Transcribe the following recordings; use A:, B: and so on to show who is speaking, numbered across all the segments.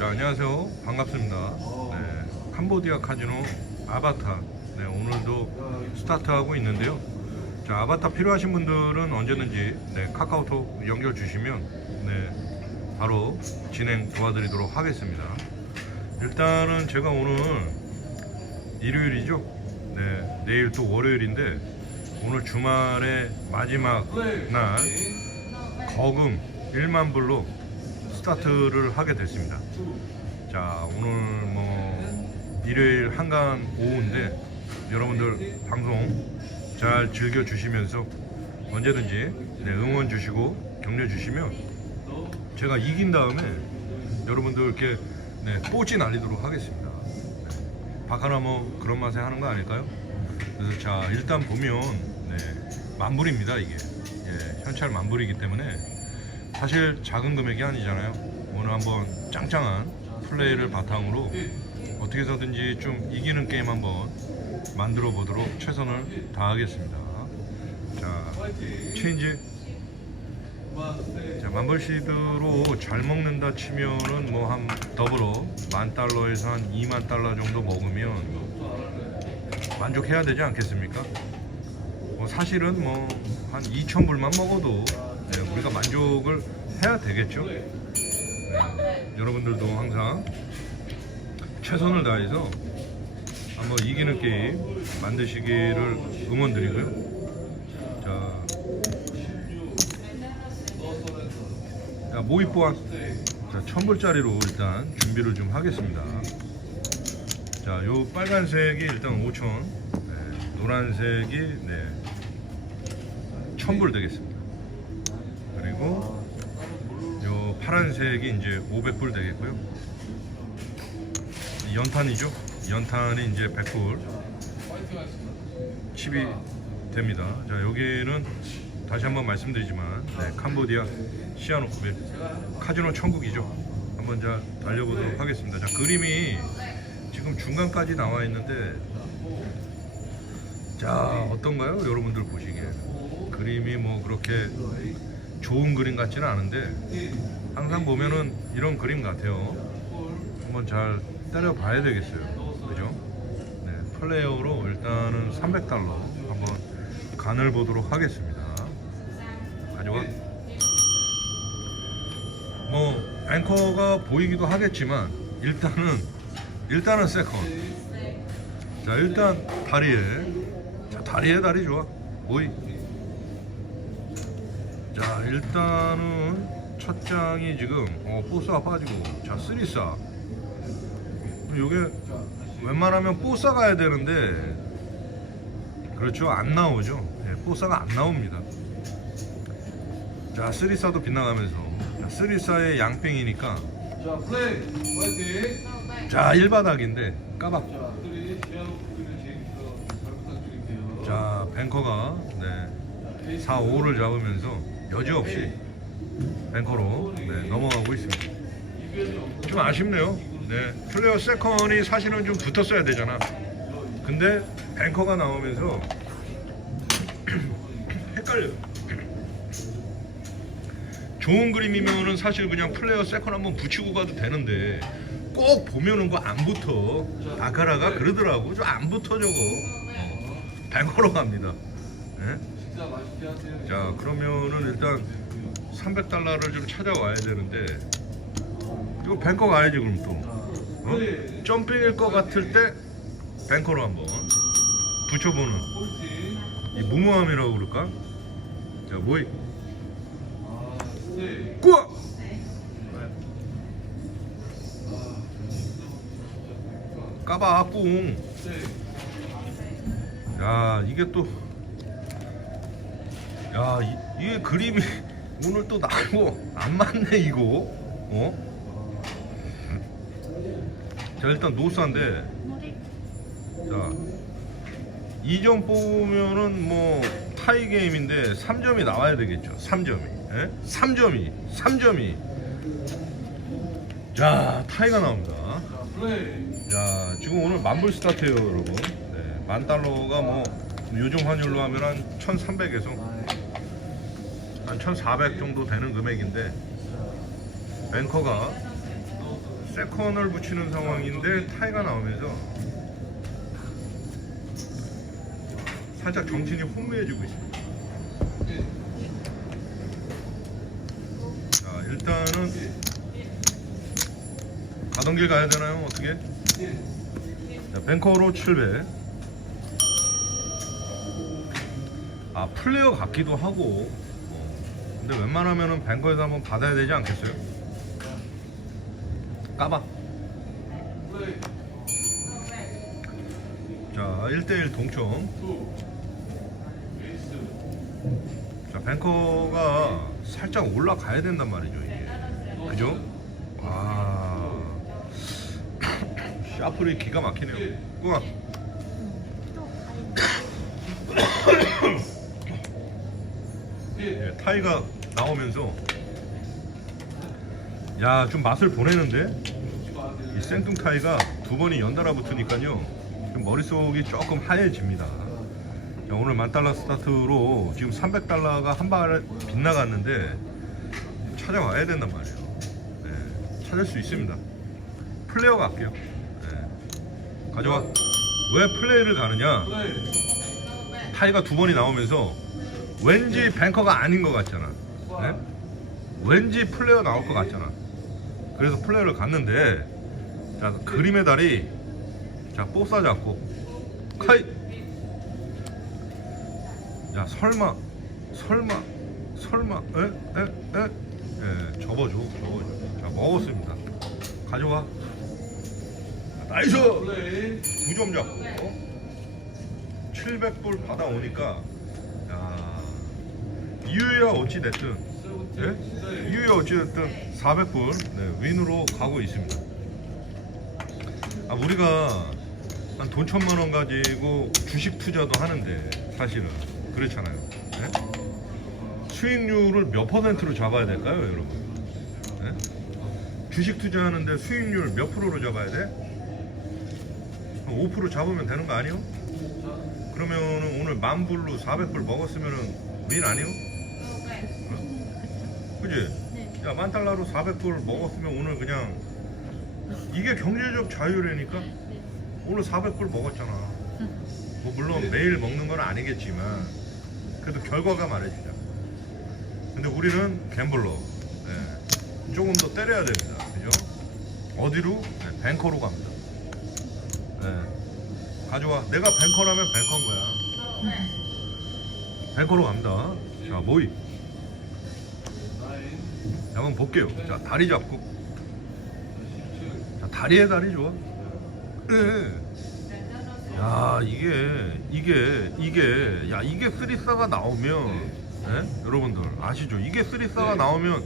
A: 자 안녕하세요. 반갑습니다. 네, 캄보디아 카지노 아바타. 네, 오늘도 스타트하고 있는데요. 자 아바타 필요하신 분들은 언제든지 네, 카카오톡 연결 주시면 네, 바로 진행 도와드리도록 하겠습니다. 일단은 제가 오늘 일요일이죠? 네, 내일 또 월요일인데 오늘 주말의 마지막 날 거금 1만 불로 스타트를 하게 됐습니다. 자, 오늘 뭐 일요일 한간 오후인데 여러분들 방송 잘 즐겨 주시면서 언제든지 네, 응원 주시고 격려 주시면 제가 이긴 다음에 여러분들 이렇게 네, 뽀찌 날리도록 하겠습니다. 바카나 뭐 그런 맛에 하는 거 아닐까요? 그래서 자 일단 보면 네, 만불입니다 이게 예, 현찰 만불이기 때문에 사실 작은 금액이 아니잖아요. 오늘 한번 짱짱한 플레이를 바탕으로 어떻게 해서든지 좀 이기는 게임 한번 만들어 보도록 최선을 다하겠습니다. 자, 체인지. 자, 만벌시드로 잘 먹는다 치면은 뭐 한 더블어 만 달러에서 한 2만 달러 정도 먹으면 만족해야 되지 않겠습니까? 뭐 사실은 뭐 한 2천 불만 먹어도 네, 우리가 만족을 해야 되겠죠. 네, 여러분들도 항상 최선을 다해서 한번 이기는 게임 만드시기를 응원드리고요. 자, 자 모의 보안 자, 천불짜리로 일단 준비를 좀 하겠습니다. 자, 요 빨간색이 일단 5천, 네, 노란색이 네, 천불 되겠습니다. 그리고 요 파란색이 이제 500불 되겠고요. 이 연탄이죠. 연탄이 이제 100불 칩이 됩니다. 자, 여기는 다시 한번 말씀드리지만 네, 캄보디아 시아노쿠베 카지노 천국이죠. 한번 자 달려보도록 하겠습니다. 자, 그림이 지금 중간까지 나와 있는데 자, 어떤가요? 여러분들 보시기에. 그림이 뭐 그렇게 좋은 그림 같지는 않은데 항상 보면은 이런 그림 같아요. 한번 잘 때려 봐야 되겠어요. 그죠? 네, 플레이어로 일단은 300달러 한번 간을 보도록 하겠습니다. 가져가. 뭐 앵커가 보이기도 하겠지만 일단은 일단은 세컨. 자 일단 다리에 자 다리에 다리 좋아. 보이. 자 일단은 첫 장이 지금 어, 뽀싸 빠지고. 자 쓰리싸 요게 웬만하면 뽀싸 가야 되는데 그렇죠? 안 나오죠? 예, 뽀싸가 안 나옵니다. 자 쓰리싸도 빗나가면서. 자, 쓰리싸의 양팽이니까.
B: 자, 플레이! 파이팅!
A: 자 1바닥인데 까박.
B: 자
A: 뱅커가 네, 4, 5를 잡으면서 여지 없이 뱅커로 네, 넘어가고 있습니다 좀 아쉽네요. 네, 플레이어 세컨이 사실은 좀 붙었어야 되잖아. 근데 뱅커가 나오면서 헷갈려. 좋은 그림이면은 사실 그냥 플레이어 세컨 한번 붙이고 가도 되는데 꼭 보면은 그안 붙어. 아카라가 그러더라고. 좀 안 붙어 저거. 어, 뱅커로 갑니다. 네? 자 그러면은 일단 300달러를 좀 찾아와야 되는데 이거 뱅커 가야지 그럼 또 어? 점핑일 것 같을 때 뱅커로 한번 붙여보는. 이 무모함이라고 그럴까? 자 뭐이
B: 아, 네.
A: 꾸어 까봐 꿍
B: 네.
A: 야 이게 또 야, 이, 이게 그림이 오늘 또 나고 안 맞네 이거. 어? 자 일단 노스인데 자 2점 뽑으면은 뭐 타이 게임인데 3점이 나와야 되겠죠. 3점이. 예? 3점이. 3점이. 자 타이가 나옵니다.
B: 자,
A: 지금 오늘 만불 스타트예요, 여러분. 네, 만 달러가 뭐 요즘 환율로 하면 한 1,300에서 한1,400 정도 되는 금액인데 뱅커가 세컨을 붙이는 상황인데 타이가 나오면서 살짝 정신이 혼미해지고 있습니다. 자, 일단은 가던 길 가야 되나요? 어떻게? 자, 뱅커로 700. 아, 플레이어 같기도 하고. 어, 근데 웬만하면은 뱅커에서 한번 받아야 되지 않겠어요? 까봐. 자, 1대1 동점. 자, 뱅커가 살짝 올라가야 된단 말이죠, 이게. 그죠? 아. 샤프리 기가 막히네요. 꾸아. 예, 타이가 나오면서 야, 좀 맛을 보내는데 이 생뚱 타이가 두 번이 연달아 붙으니까요. 좀 머릿속이 조금 하얘집니다. 자, 오늘 만 달러 스타트로 지금 300달러가 한 발 빗나갔는데 찾아와야 된단 말이에요. 네, 찾을 수 있습니다. 플레이어 갈게요. 네. 가져와. 왜 플레이를 가느냐? 타이가 두 번이 나오면서 왠지 뱅커가 아닌 것 같잖아. 네? 왠지 플레이어 나올 것 같잖아. 그래서 플레이어를 갔는데 자 그림의 달이 자 뽀싸 잡고 카이! 야 설마 설마 설마 에에에? 예, 접어줘 접어줘. 자 먹었습니다. 가져와. 나이스! 9점 잡고. 700불 받아오니까 야 이유야 어찌 됐든 예? 이유야 어찌 됐든 400불 네, 윈으로 가고 있습니다 아 우리가 한 돈 천만 원 가지고 주식 투자도 하는데 사실은 그렇잖아요. 네? 수익률을 몇 퍼센트로 잡아야 될까요, 여러분? 네? 주식 투자하는데 수익률 몇 프로로 잡아야 돼? 한5% 잡으면 되는 거 아니요? 그러면은 오늘 만 불로 400불 먹었으면은 윈 아니요? 어? 그지? 야, 만 달러로 400불 먹었으면 오늘 그냥 이게 경제적 자유라니까 오늘 400불 먹었잖아. 뭐 물론 매일 먹는 건 아니겠지만 그래도 결과가 말해주자. 근데 우리는 갬블러. 예. 조금 더 때려야 됩니다. 그죠? 어디로? 네, 뱅커로 갑니다. 예. 가져와. 내가 뱅커라면 뱅커인 거야. 뱅커로 갑니다. 자, 모이. 자, 한번 볼게요. 자, 다리 잡고. 자, 다리에 다리 좋아. 네. 야 이게 이게 이게 야 이게 쓰리싸가 나오면 예? 여러분들 아시죠? 이게 쓰리싸가 나오면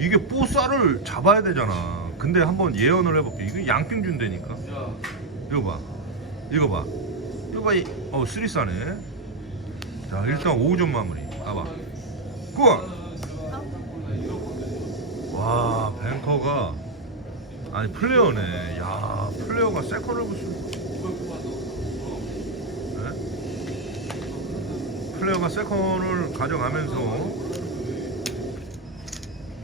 A: 이게 뽀싸를 잡아야 되잖아. 근데 한번 예언을 해볼게. 이거 양평 준다니까. 이거 봐. 이거 봐. 이거 봐. 이- 어 쓰리싸네. 자 일단 5점 마무리. 봐봐. 꾸. 와 뱅커가 아니 플레이어네. 야 플레이어가 세컨을 붙습니다. 네? 플레이어가 세컨을 가져가면서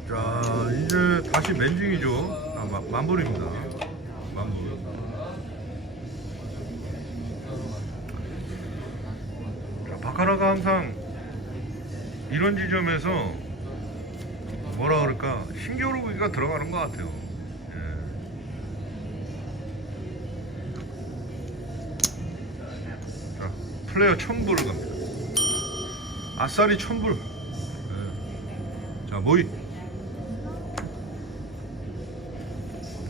A: 자 이제 다시 맨징이죠. 아, 마- 만불입니다. 만불. 자, 바카라가 항상 이런 지점에서 신겨루기가 들어가는 것 같아요. 예. 자, 플레이어 천불을 갑니다. 아싸리 천불. 예. 자, 모이.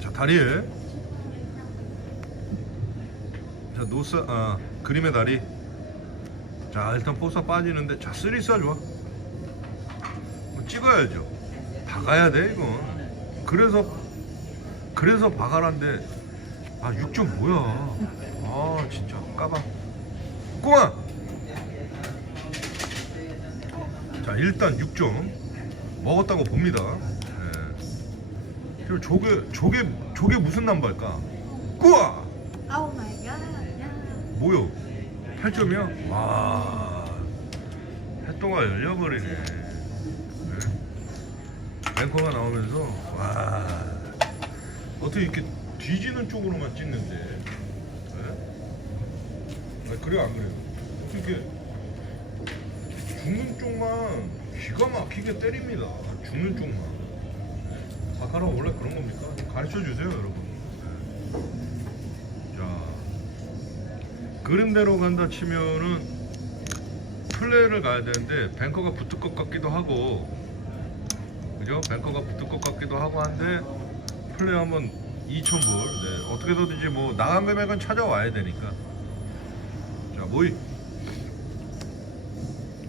A: 자, 다리에. 자, 노사, 아, 그림의 다리. 자, 일단 포사 빠지는데, 자, 쓰리사 좋아. 뭐 찍어야죠. 박아야 돼, 이건. 그래서, 그래서 박아란데, 아, 6점 뭐야. 아, 진짜, 까봐. 꼬마! 자, 일단 6점. 먹었다고 봅니다. 예. 그리고 조개, 조개, 조개 무슨 남발까? 꼬아! 뭐요? 8점이야? 와. 해똥가 열려버리네. 네. 뱅커가 나오면서, 와. 어떻게 이렇게 뒤지는 쪽으로만 찍는데? 네? 아니, 그래요 안 그래요? 이렇게 죽는 쪽만 기가 막히게 때립니다. 죽는 쪽만. 네. 바카라 원래 그런 겁니까? 가르쳐 주세요 여러분. 네. 자 그림대로 간다 치면은 플레이를 가야 되는데 뱅커가 붙을 것 같기도 하고 그죠? 뱅커가 붙을 것 같기도 하고 한데 플레이 한번 2,000불 네. 어떻게 해서든지 뭐 나간 매매건 찾아와야 되니까. 자 모이.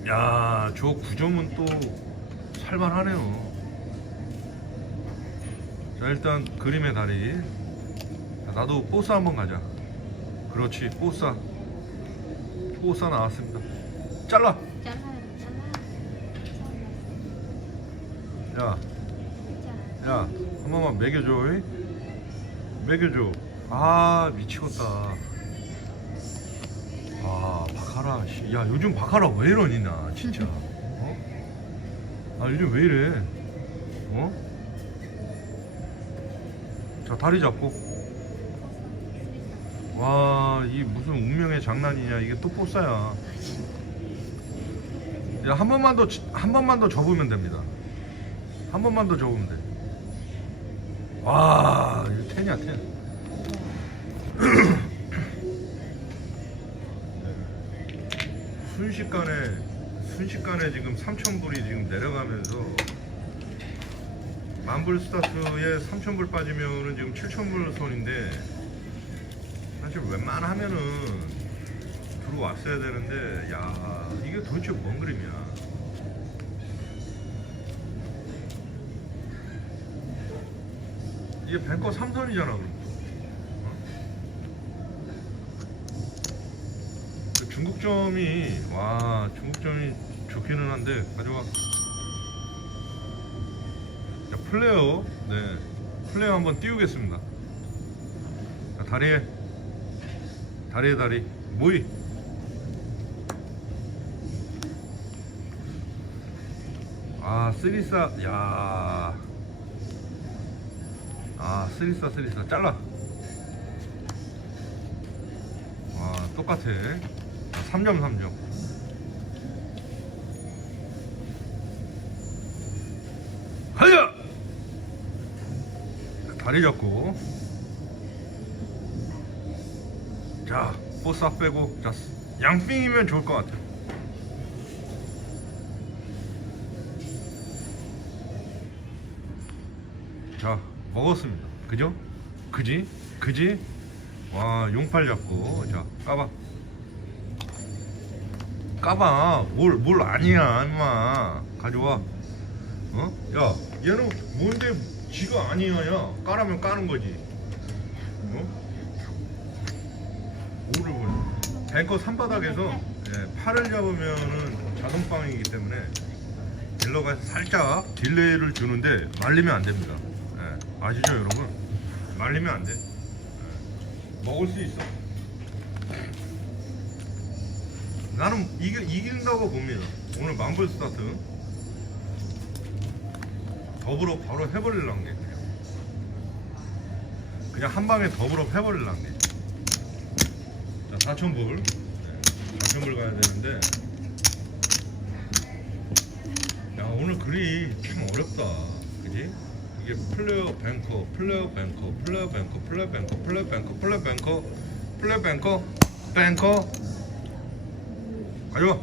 A: 야 저 9점은 또 살만하네요. 자 일단 그림의 다리. 자, 나도 뽀사 한번 가자. 그렇지 뽀사 뽀사 나왔습니다. 잘라
C: 잘라요, 잘라.
A: 야 야, 한 번만 먹여줘. 이? 먹여줘. 아, 미치겠다. 아, 바카라. 씨. 야, 요즘 바카라 왜 이러니, 나, 진짜. 어? 아, 요즘 왜 이래? 어? 자, 다리 잡고. 와, 이 무슨 운명의 장난이냐. 이게 또 포싸야. 야, 한 번만 더, 치- 한 번만 더 접으면 됩니다. 한 번만 더 접으면 돼. 와, 이거 텐이야, 텐. 순식간에, 순식간에 지금 3,000불이 지금 내려가면서 만불 스타트에 3,000불 빠지면은 지금 7,000불 손인데 사실 웬만하면은 들어왔어야 되는데 야 이게 도대체 뭔 그림이야 이게 뱅커 3선이잖아 그럼. 어? 그 중국점이 와 중국점이 좋기는 한데 가져와 자 플레어. 네. 플레어 한번 띄우겠습니다. 자, 다리에. 다리에 다리. 모이. 아 쓰리사. 야 아 쓰리사 쓰리사 잘라. 와 똑같아. 3점 3점. 하야 다리 잡고. 자 보스 빼고. 자 양삥이면 좋을 것 같아. 자 먹었습니다 그죠? 그지? 그지? 와 용팔 잡고 자 까봐 까봐 뭘 뭘 아니야 임마 가져와 어? 야 얘는 뭔데 지가 아니야 야 까라면 까는 거지 어? 뭐를 보냐 뱅커 산바닥에서 예, 팔을 잡으면은 자동빵이기 때문에 딜러가 살짝 딜레이를 주는데 말리면 안 됩니다. 예, 아시죠 여러분? 말리면 안 돼. 예, 먹을 수 있어. 나는 이겨, 이긴다고 봅니다. 오늘 만불 스타트. 더불어 바로 해버릴란 게 그냥. 한 방에 더불어 해버릴란 게. 자, 4,000불. 네, 4,000불 가야 되는데. 야, 오늘 글이 참 어렵다. 그지? 이게 플레어 뱅커, 플레어 뱅커, 플레어 뱅커, 플레어 뱅커, 플레어 뱅커, 플레어 뱅커, 플레어 뱅커, 뱅커. 가져와.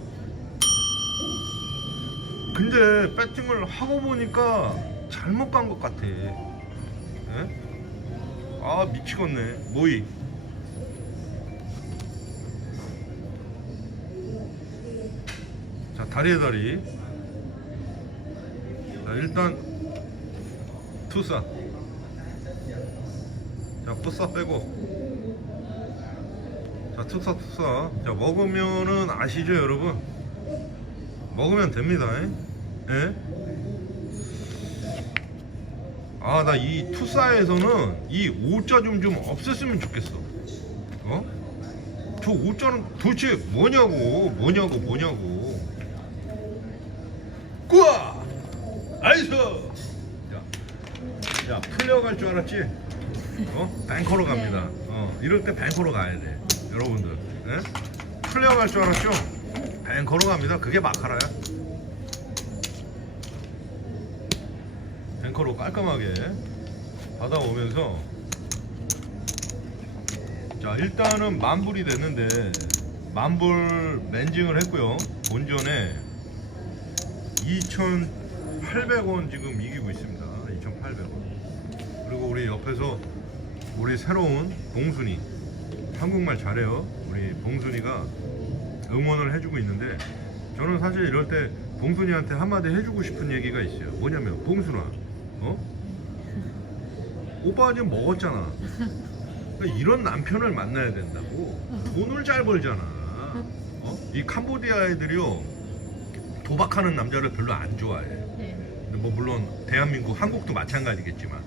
A: 근데 배팅을 하고 보니까 잘못 간 것 같아. 예? 아 미치겠네. 모이. 자 다리에 다리. 자 일단 투사. 자 포사 빼고. 자 투사 투사. 자 먹으면은 아시죠 여러분? 먹으면 됩니다. 예? 아나 이 투사에서는 이 오자 좀 좀 없앴으면 좋겠어. 어? 저 오자는 도대체 뭐냐고 뭐냐고 뭐냐고. 꾸아! 나이스! 야, 야 플레어 갈 줄 알았지? 어? 뱅커로 갑니다. 어, 이럴 때 뱅커로 가야 돼. 여러분들. 예? 플레어 갈 줄 알았죠? 뱅커로 갑니다. 그게 마카라야. 뱅커로 깔끔하게 받아오면서 자 일단은 만불이 됐는데 만불 멘징을 했고요. 본전에 2,800원 지금 이기고 있습니다. 2,800원. 그리고 우리 옆에서 우리 새로운 봉순이 한국말 잘해요. 우리 봉순이가 응원을 해주고 있는데 저는 사실 이럴 때 봉순이한테 한마디 해주고 싶은 얘기가 있어요. 뭐냐면 봉순아, 어? 오빠가 지금 먹었잖아. 그러니까 이런 남편을 만나야 된다고. 돈을 잘 벌잖아. 어? 이 캄보디아 애들이요 도박하는 남자를 별로 안 좋아해.
C: 네.
A: 뭐 물론 대한민국 한국도 마찬가지겠지만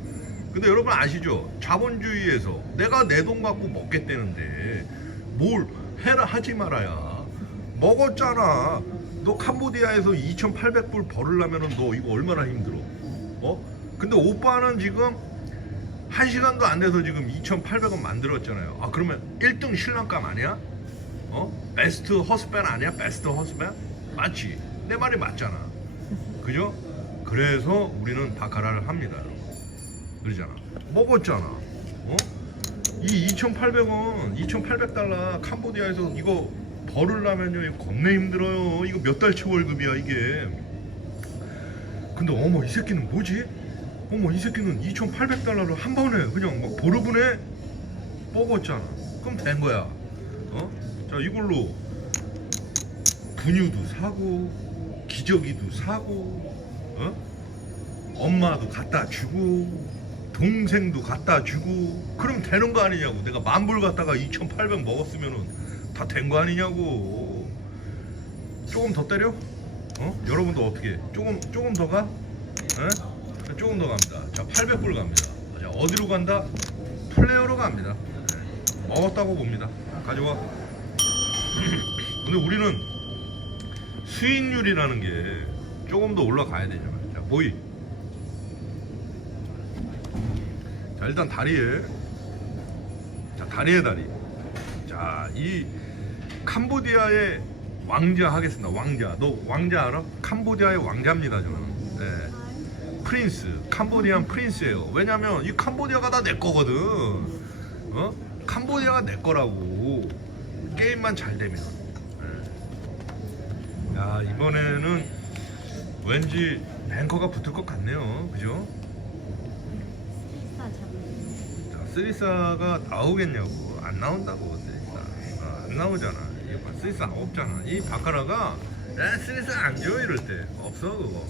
A: 근데 여러분 아시죠? 자본주의에서 내가 내 돈 갖고 먹겠다는데 뭘 해라 하지 말아야. 먹었잖아. 너 캄보디아에서 2,800불 벌으려면은 너 이거 얼마나 힘들어? 어? 근데 오빠는 지금 한 시간도 안 돼서 지금 2,800원 만들었잖아요. 아 그러면 1등 신랑감 아니야? 어? 베스트 허스밴 아니야? 베스트 허스밴? 맞지? 내 말이 맞잖아. 그죠? 그래서 우리는 바카라를 합니다. 그러잖아. 먹었잖아. 어? 이 2,800원, 2,800달러 캄보디아에서 이거 벌으려면요, 이거 겁내 힘들어요. 이거 몇 달치 월급이야, 이게. 근데 어머, 이 새끼는 뭐지? 어머, 이 새끼는 2,800달러를 한 번에 그냥 막 보르분에 먹었잖아. 그럼 된 거야. 어? 자, 이걸로 분유도 사고 기저귀도 사고 어? 엄마도 갖다 주고 동생도 갖다 주고 그럼 되는 거 아니냐고 내가 만불 갖다가 2,800 먹었으면은 다 된 거 아니냐고 조금 더 때려? 어? 여러분도 어떻게 조금 조금 더 가? 에? 조금 더 갑니다 자 800불 갑니다 자 어디로 간다? 플레이어로 갑니다 네. 먹었다고 봅니다 가져와 근데 우리는 수익률이라는 게 조금 더 올라가야 되잖아. 자, 모이. 일단 다리에. 자, 다리에 다리. 자, 이 캄보디아의 왕자 하겠습니다. 왕자. 너 왕자 알아? 캄보디아의 왕자입니다, 저는. 네. 프린스. 캄보디안 프린스예요. 왜냐면 이 캄보디아가 다 내 거거든. 어? 캄보디아가 내 거라고. 게임만 잘 되면. 야 이번에는 왠지 뱅커가 붙을 것 같네요 그죠?
C: 식사
A: 쓰리사가 나오겠냐고. 안 나온다고 쓰리사 어, 안 나오잖아. 이거 봐, 쓰리사 없잖아. 이 바카라가 야 쓰리사 안 줘 이럴 때. 없어 그거.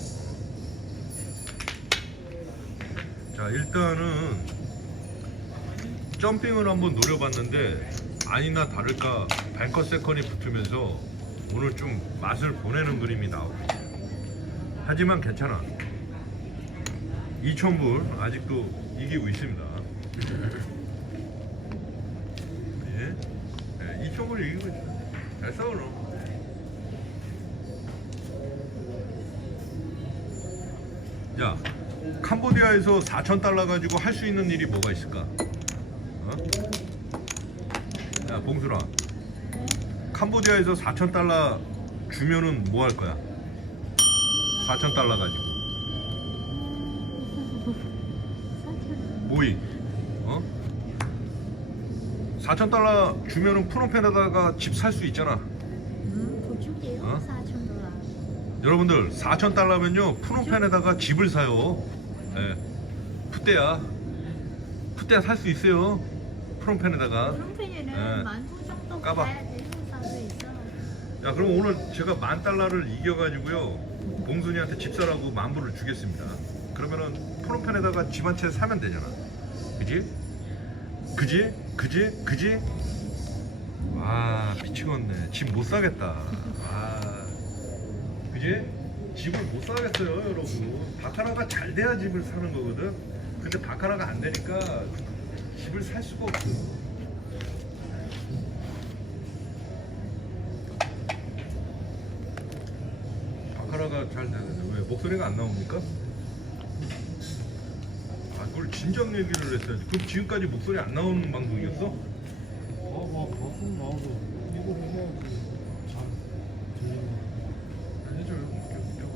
A: 자 일단은 점핑을 한번 노려봤는데 아니나 다를까 뱅커 세컨이 붙으면서 오늘 좀 맛을 보내는 그림이 나오고 하지만 괜찮아. 2,000불 아직도 이기고 있습니다 예? 예, 2,000불 이기고 있어 잘 그럼 야 캄보디아에서 4,000달러 가지고 할 수 있는 일이 뭐가 있을까? 어? 야 봉순아 캄보디아에서 4천 달러 주면은 뭐 할 거야? 4천 달러 가지고 뭐이? 어? 4천 달러 주면은 프놈펜에다가 집 살 수 있잖아.
C: 음, 보충해요.
A: 어?
C: 4천 달러.
A: 여러분들 4천 달러면요 프놈펜에다가 집을 사요. 예. 푸떼야. 푸떼야 살 수 있어요. 프놈펜에다가.
C: 프롬펜에는
A: 네.
C: 만불 정도
A: 까봐.
C: 가야 되는 사도 있어.
A: 야 그럼 오늘 제가 만 달러를 이겨가지고요 봉순이한테 집 사라고 만 불을 주겠습니다 그러면은 프롬펜에다가 집 한 채 사면 되잖아 그지? 그지? 그지? 그지? 와 미치겠네 집 못 사겠다 아 그지? 집을 못 사겠어요 여러분 바카라가 잘 돼야 집을 사는 거거든 근데 바카라가 안 되니까 집을 살 수가 없어 바카라가 잘 되는데 왜 목소리가 안 나옵니까? 아, 그걸 진작 얘기를 했어야지. 그럼 지금까지 목소리 안 나오는 방송이었어?
B: 어뭐 방송 나오고 이거 해야지 잘 들리는
A: 해줘요. 웃겨, 웃겨봐.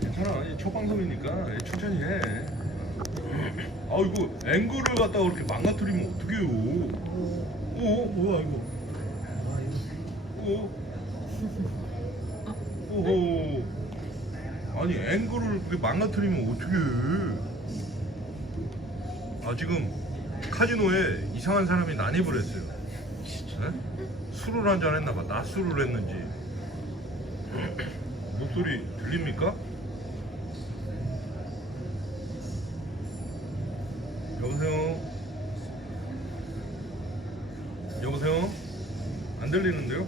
A: 괜찮아. 이 첫 방송이니까 천천히 해. 아 이거 앵글을 갖다가 그렇게 망가뜨리면 어떡해요? 어? 뭐야 이거? 어? 오호. 아니 앵글을 그렇게 망가뜨리면 어떡해? 아 지금 카지노에 이상한 사람이 난입을 했어요. 네? 술을 한잔 했나봐. 낮술을 했는지. 목소리 들립니까? 여보세요? 여보세요? 안 들리는데요?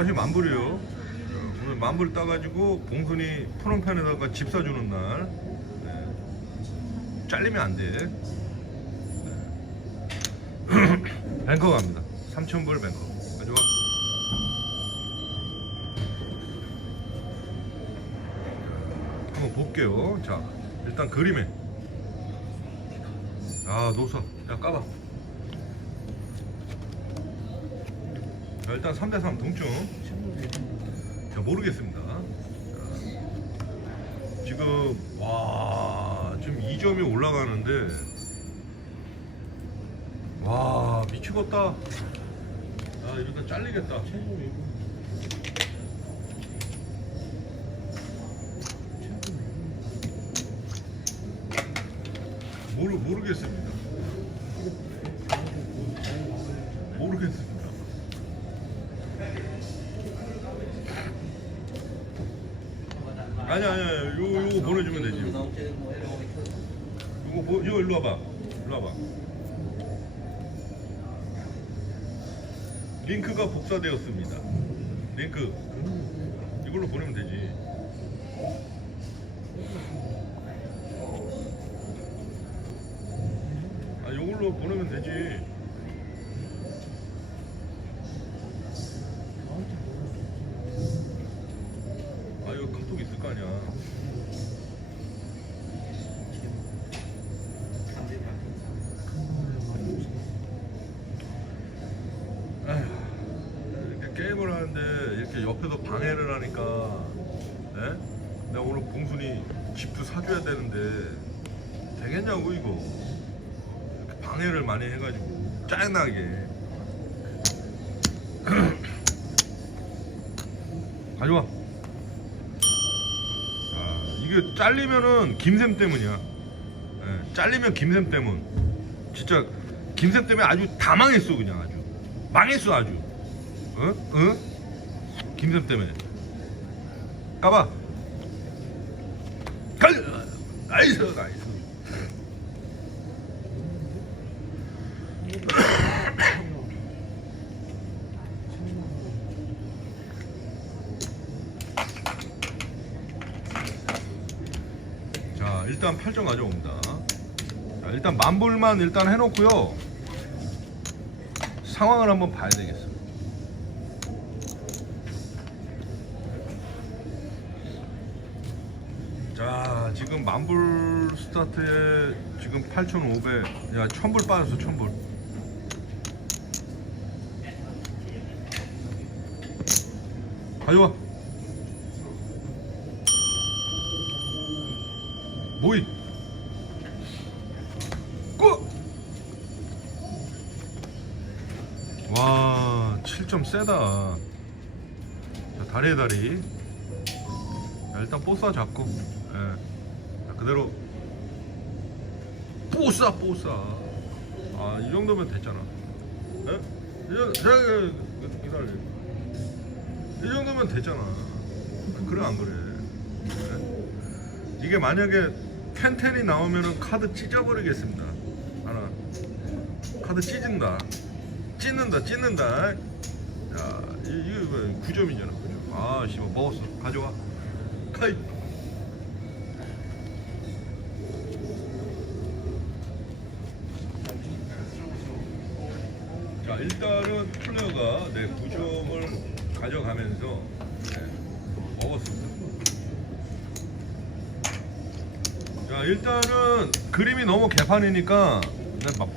A: 다시 만불이요. 자, 오늘 만불 따가지고 봉순이 프롬펜에다가 집 사주는 날. 네. 잘리면 안 돼. 네. 뱅커 갑니다. 3,000불 뱅커. 가져와. 한번 볼게요. 자, 일단 그림에. 아, 노사. 야, 까봐. 자, 일단 3대3 동점. 자, 모르겠습니다. 자, 지금, 와, 지금 2점이 올라가는데, 와, 미치겠다. 아, 이러다 잘리겠다. 모르. 모르겠습니다. 아니 아니 아니 요 요거 보내주면 되지. 요거 보, 요 일로 와봐. 일로 와봐. 링크가 복사되었습니다. 링크 이걸로 보내면 되지. 아 이걸로 보내면 되지. 많이 해가지고 짜증나게. 가져와. 아, 이게 잘리면은 김샘 때문이야. 예, 잘리면 김샘 때문. 진짜 김샘 때문에 아주 다 망했어 그냥 아주. 망했어 아주. 어? 어? 김샘 때문에. 까봐. 갈. 나이스 나이스. 자 일단 8점 가져옵니다. 자, 일단 만불만 일단 해놓고요. 상황을 한번 봐야 되겠어. 자 지금 만불 스타트에 지금 8,500, 야 1,000불 빠졌어 1,000불. 가져와. 꾸! 와, 7점 세다. 자, 다리에 다리. 자, 일단 뽀싸 잡고. 예. 자, 그대로. 뽀싸, 뽀싸. 아, 이 정도면 됐잖아. 예? 이 정- 자, 그, 그, 기다려. 이 정도면 됐잖아. 그래, 안 그래? 예? 이게 만약에 텐텐이 나오면은 카드 찢어버리겠습니다. 하나. 카드 찢은다. 찢는다, 찢는다. 야, 이, 이거 뭐 9점이잖아, 9점. 아, 씨발, 먹었어. 가져와. 카이. 자, 일단은 플레이어가 내 9점을 가져가면서 네, 먹었습니다. 자 일단은 그림이 너무 개판이니까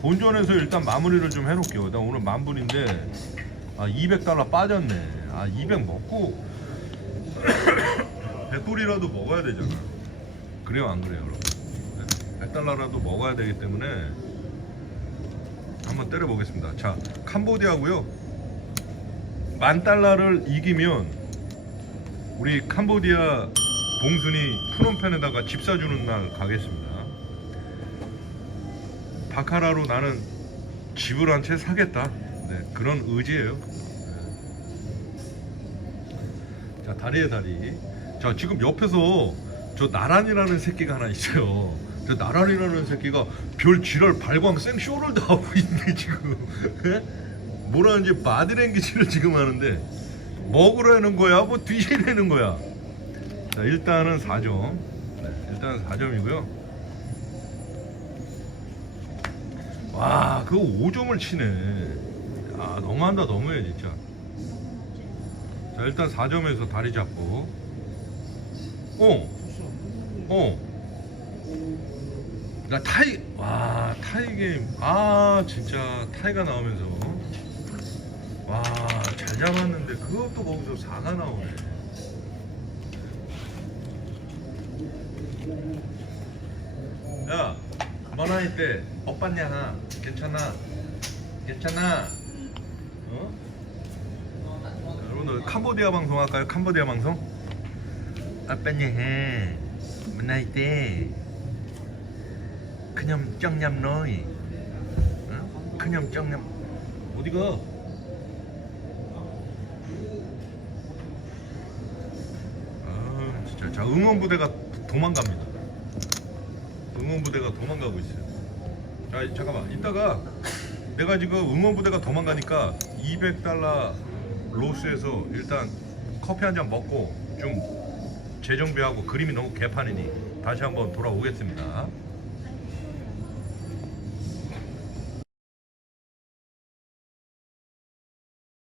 A: 본전에서 일단 마무리를 좀 해놓을게요. 일단 오늘 만 분인데 아 200달러 빠졌네. 아 200 먹고 100불이라도 먹어야 되잖아. 그래요 안 그래요 여러분? 100달러라도 먹어야 되기 때문에 한번 때려 보겠습니다. 자 캄보디아고요. 만 달러를 이기면 우리 캄보디아 봉순이 프놈펜에다가 집 사주는 날 가겠습니다. 바카라로 나는 집을 한 채 사겠다. 네, 그런 의지예요. 네. 자 다리에 다리. 자 지금 옆에서 저 나란이라는 새끼가 하나 있어요. 저 나란이라는 새끼가 별 지랄 발광 생쇼를 다 하고 있는데 지금 예? 뭐라는지 바디랭귀지를 지금 하는데 먹으라는 거야? 뭐 뒤지라는 거야? 자 일단은 4점. 네, 일단은 4점이고요. 와 그거 5점을 치네. 아 너무한다 너무해 진짜. 자 일단 4점에서 다리 잡고. 어. 어. 나 타이 와 타이 게임. 아 진짜 타이가 나오면서 와 잘 잡았는데 그것도 거기서 4가 나오네. 야 만화이 때 오빠냐? 괜찮아? 괜찮아? 어? 자, 여러분들 캄보디아 방송 할까요? 캄보디아 방송? 아빠냐? 만화이 때 그냥 쩡냠 너이. 어? 그냥 쩡냠. 어디가 아 진짜 자 응원 부대가 도망갑니다. 응원 부대가 도망가고 있어요. 자 잠깐만. 이따가 내가 지금 응원 부대가 도망가니까 200달러 로스에서 일단 커피 한 잔 먹고 좀 재정비하고 그림이 너무 개판이니 다시 한번 돌아오겠습니다